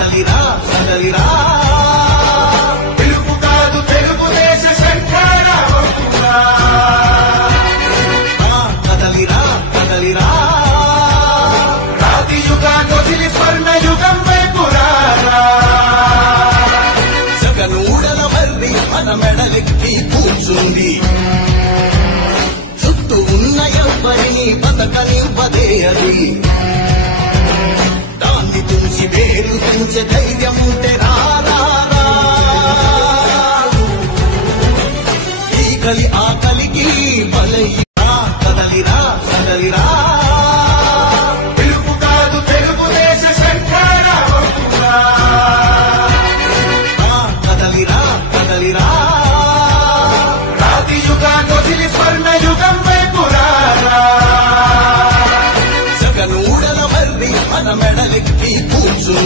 కదలిరా కదలిరా తెలుగు కాదు తెలుగుదేశ శంఖారావంగా కదలిరా కదలిరా రాతి యుగాన్ని వదిలి స్వర్ణ యుగం వైపు రారా జగనూడల మర్రి మన మెడలెక్కి కూర్చుంది చుట్టూ ఉన్న ఎవ్వరిని బతకనివ్వదే అది దాన్ని తుంచి వేరు తుంచె